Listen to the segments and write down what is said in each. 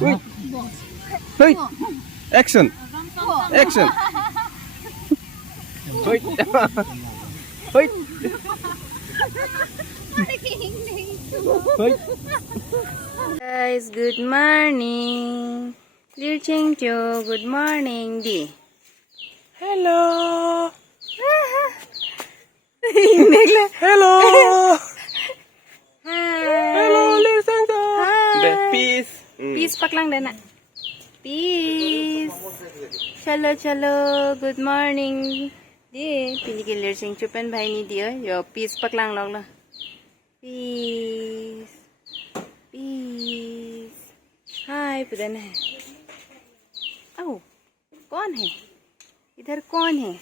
Wait. Wait. Action. Action. Wait. Wait. Wait. Guys, good morning. Lirsengsso, good morning. Di. Hello. Hello. Hello, Lirsengsso. Hi. Peace. Peace pak lang dana. Peace. Chalo chalo. Good morning. Di, pili ke Lirsengsso pen bhai ni dia. Yo peace pak lang log la. Peace. Peace. हाय पुदन है। ओह, कौन है? इधर कौन है?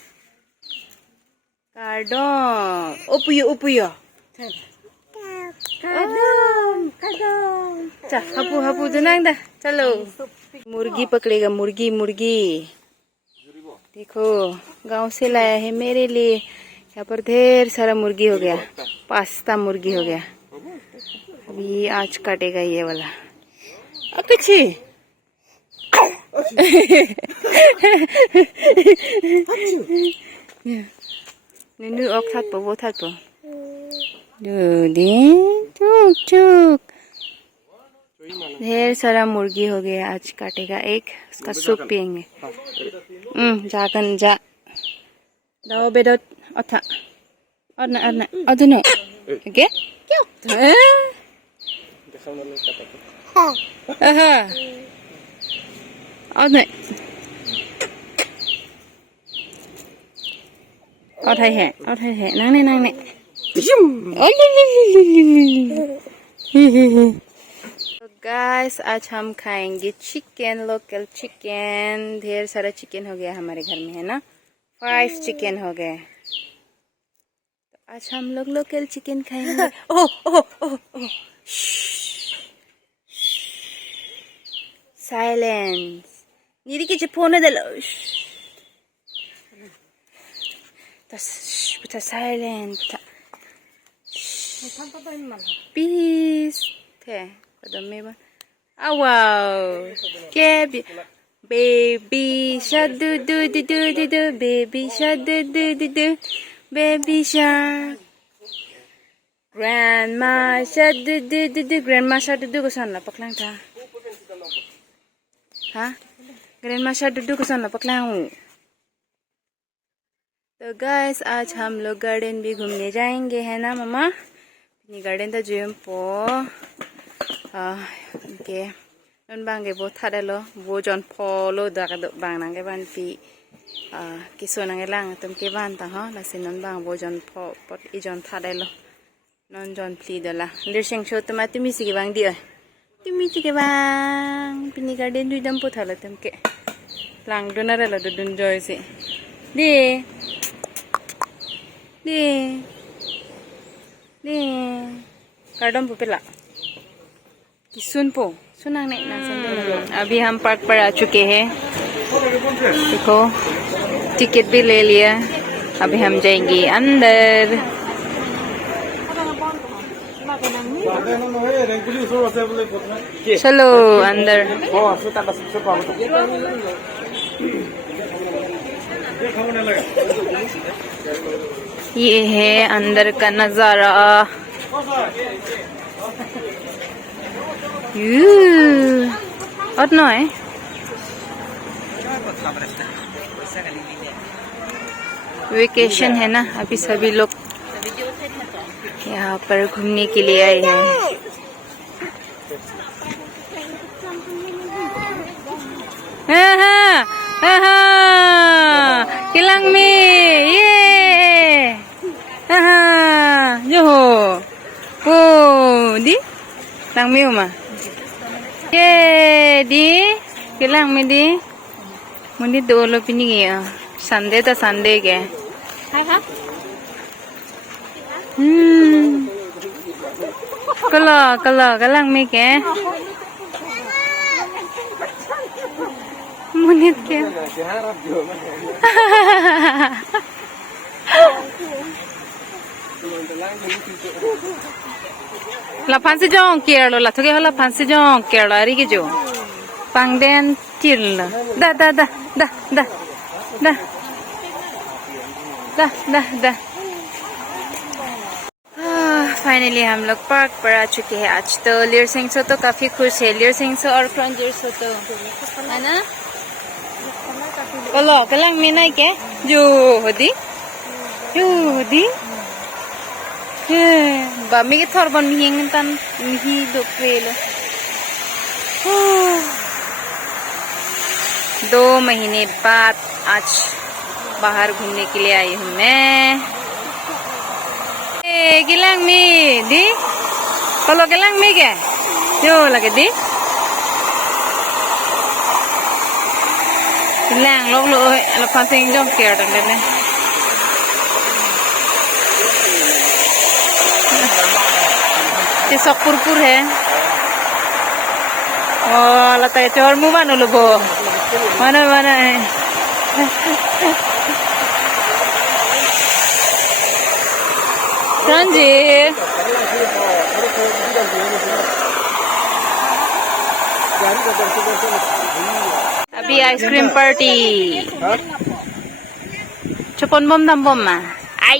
कार्डन। ओपुयो ओपुयो। कार्डन कार्डन। चल हपू हपू जनांग दा। चलो। मुर्गी पकड़ेगा मुर्गी मुर्गी। देखो गांव से लाया है मेरे लिए। यहाँ पर ढेर सारा मुर्गी हो गया। पास्ता मुर्गी हो गया। अभी आज काटेगा ये वाला। Kecil. Nunu ok thật bộ vô thật bộ. Được đi. Chuk chuk. ढेर सारा मुर्गी हो गया आज काटेगा एक उसका सूप पियेंगे जागन जा दाओ बेदो अथा अदना अदनो ओके क्यों और नहीं और है नांगने नांगने तो गाइस आज हम खाएंगे चिकन लोकल चिकन ढेर सारा चिकन हो गया हमारे घर में है ना 5 चिकन हो गए तो आज हम लोग लोकल चिकन खाएंगे ओह ओह ओह Silence. Diri ke Jepun ada lo. Puta silent. Puta. Peace. The. Kadam me ba. Ah wow. Ke baby shark do do do do do do baby shark do do do do baby shark. Grandma shark do do do do grandma shark do do ko sana paklang tha. हाँ grandma Dudu को सुनना पकड़ाऊँ तो guys आज हम लोग garden भी घूमने जाएंगे है ना मम्मा अपनी गार्डन तो जो पो के नन बांगे वो थारे लो वो जॉन फॉलो दाग बांगनांगे बान पी किसो नंगे लांग तुम के बान ता हाँ लसे नन बांग वो जॉन फॉ पट ई जॉन थारे लो नन जॉन प्ली दला लिरसेंग्सो तुम्हारे तुमी सी के बांग दिया Tumi cike bang, pini garden du jam putha la temke. Lang donara la do dun joy si. Di. Garden pupela. Kisun पो सुना नहीं ना संदे अभी हम पार्क पर आ चुके हैं देखो टिकट भी ले लिया अभी हम जाएंगे अंदर चलो अंदर ये है अंदर का नजारा और ना है वेकेशन है ना अभी सभी लोग यहाँ पर घूमने के लिए आए हैं किलांग में ये जो हो ओ दी lang में उमा ये दी किलांग में दी मुझे दो लो पिनी गया संडे तो संडे के kalau make munit ke La fancy jong kero la thoge hola fancy jong kero ari ke jo. Pangden til. Da da da da da da da da da. Finally हम लोग park पर आ चुके हैं। आज तो लिरसेंग्सो तो काफी खुश है। लिरसेंग्सो और क्रोंजिर्सो तो है ना। कलो कलंग में नहीं के जो होदी बामी के थोर बन मिहिंग तन मिहि दोपरेलो 2 महीने बाद आज बाहर घूमने के लिए आई हूँ मैं। Gilang mi di kalau gilang mi ke yo lagi di gilang lo pansing jom care dan dene ये सब पुरपुर है। oh lata chor mu banu lo bo mana है Kronjir अभी आइसक्रीम पार्टी चुपन बम दम बम मा आई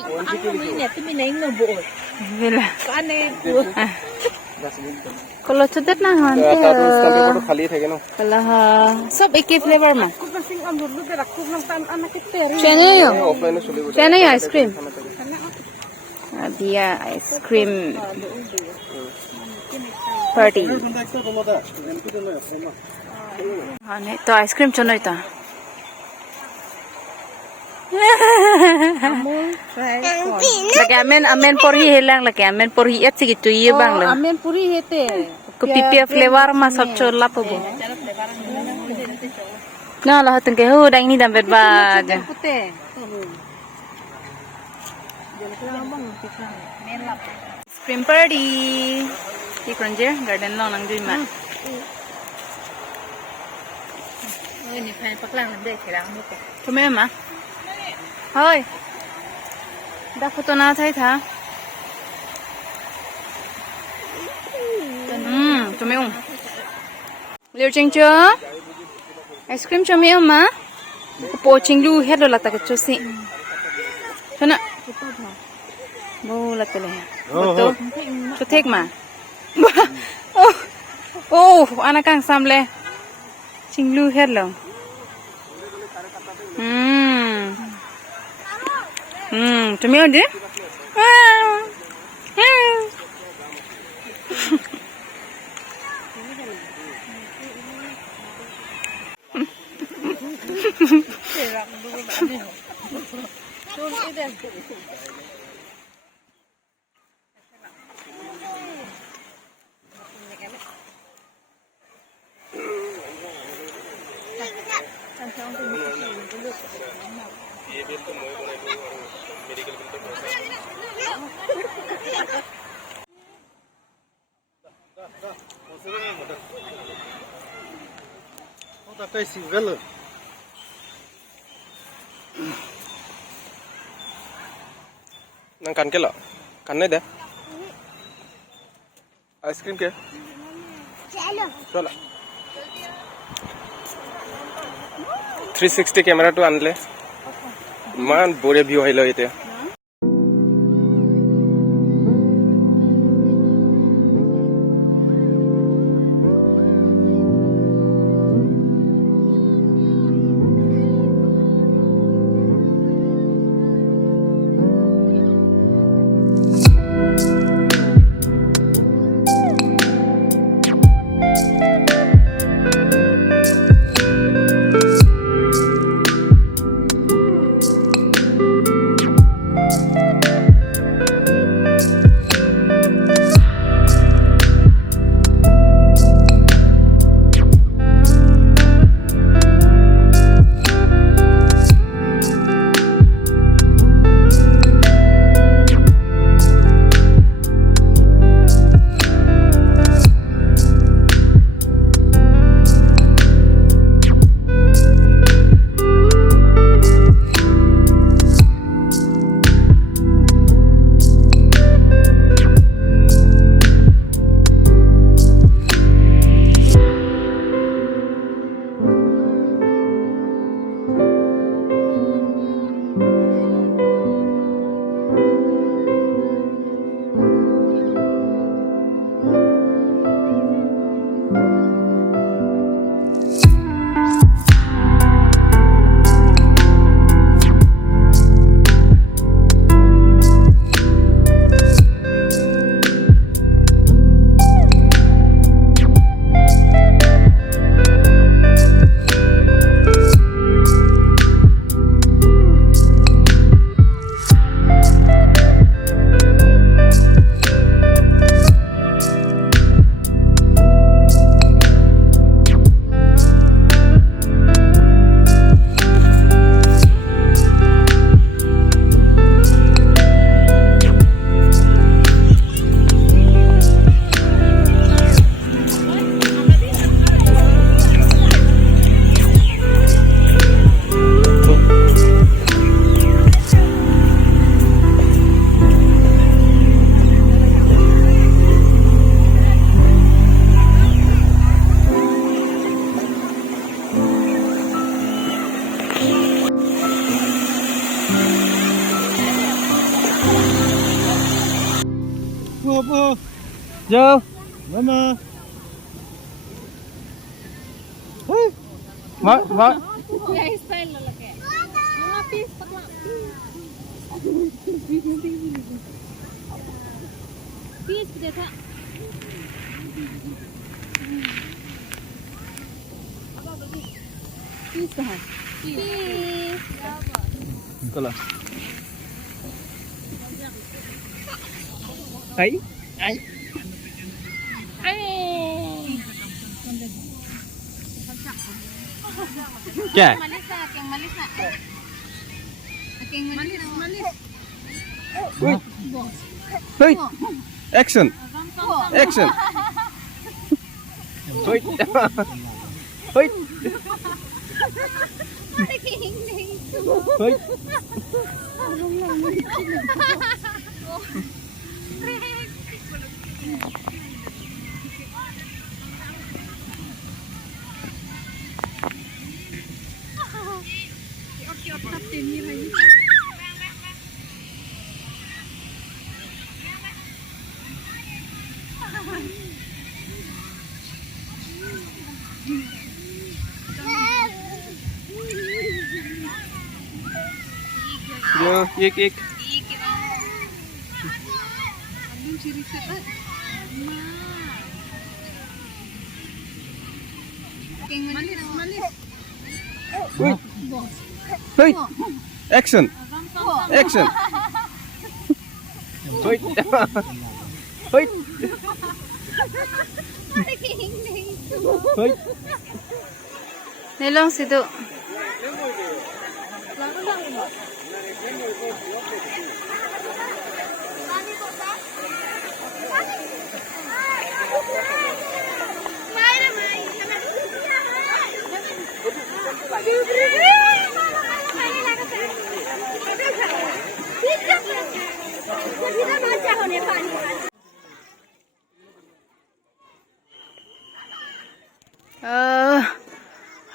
kalau cedet nah hantu kalau सब एक ही flavour में चने आइसक्रीम dia आइसक्रीम पार्टी हाँ नहीं तो आइसक्रीम चुनो तो lagi amen pori hilang lagi amen pori et sih gitu iya bang lo amen pori hete kupipia flavor mas सब चोला पबो ना lah tengke hu dah ini dah berbaj Cream party di Kronjir garden long nang dui mat. Ini fan paklang nang dei kira mu ke. Tume ma. Hoi. Da photo na thai tha. Tume ung. Lirsengsso. Ice cream chome ma. Poching lu head la ta ke chosi. Kana. Bola tele. Betul. Cutek mah. Oh, anak kang samle. Cinglu head lo. Cumi ada? Nang kan ke lo? Kan नहीं दे? Ice cream के? चलो 360 camera तो आनले मान बोरे view आइलो इते Jo, Mama. Ma. Kalau. Ai. क्या? Wait. Action. Action. Wait. Wait. Wait. Yo, ik. Wait. Wait. Action. Action. Wait. Wait. Wait. Nilong situ.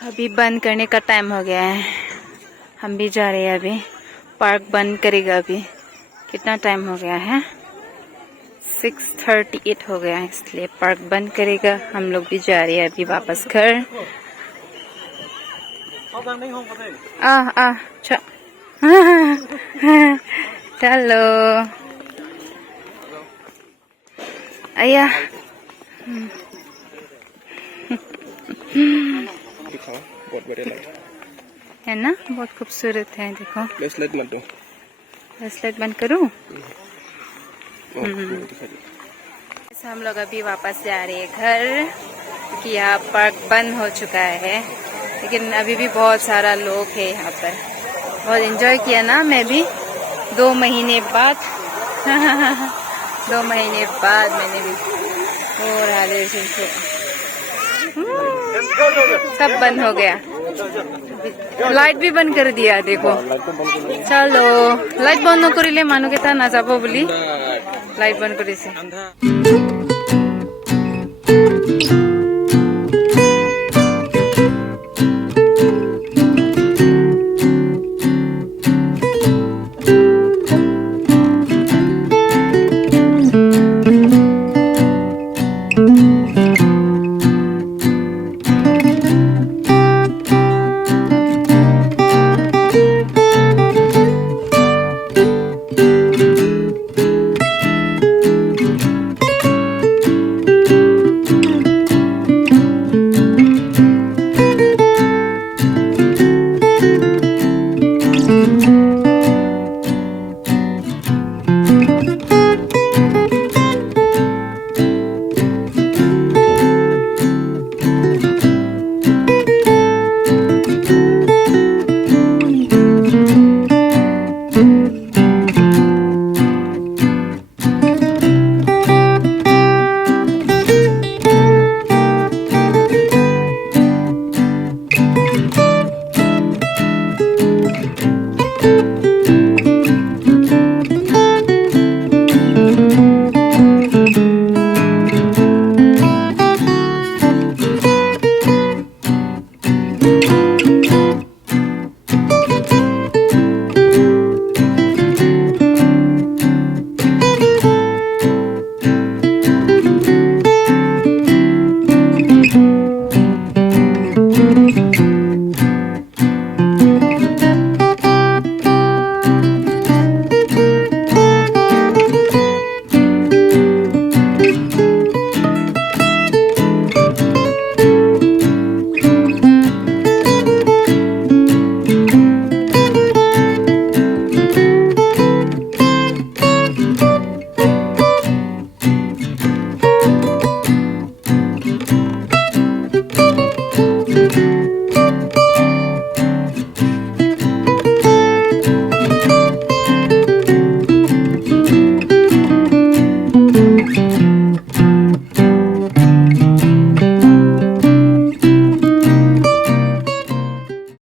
अभी बंद करने का टाइम हो गया है, हम भी जा रहे हैं। अभी पार्क बंद करेगा। अभी कितना टाइम हो गया है? 6:38 हो गया है, इसलिए पार्क बंद करेगा। हम लोग भी जा रहे हैं अभी वापस घर। चलो आया। दिखाओ, बहुत बढ़िया लगा है ना, बहुत खूबसूरत है। देखो फ्लैशलाइट मत दो। फ्लैशलाइट बंद करूं? हम लोग अभी वापस जा रहे हैं घर, क्योंकि यहाँ पार्क बंद हो चुका है। लेकिन अभी भी बहुत सारा लोग है यहाँ पर। बहुत एंजॉय किया ना, मैं भी 2 महीने बाद 2 महीने बाद मैंने भी। और लिरसेंसो सब बंद हो गया, लाइट भी बंद कर दिया। देखो चलो लाइट बंद नकरिले मानु केटा नाजाब बुली लाइट बंद करिছে।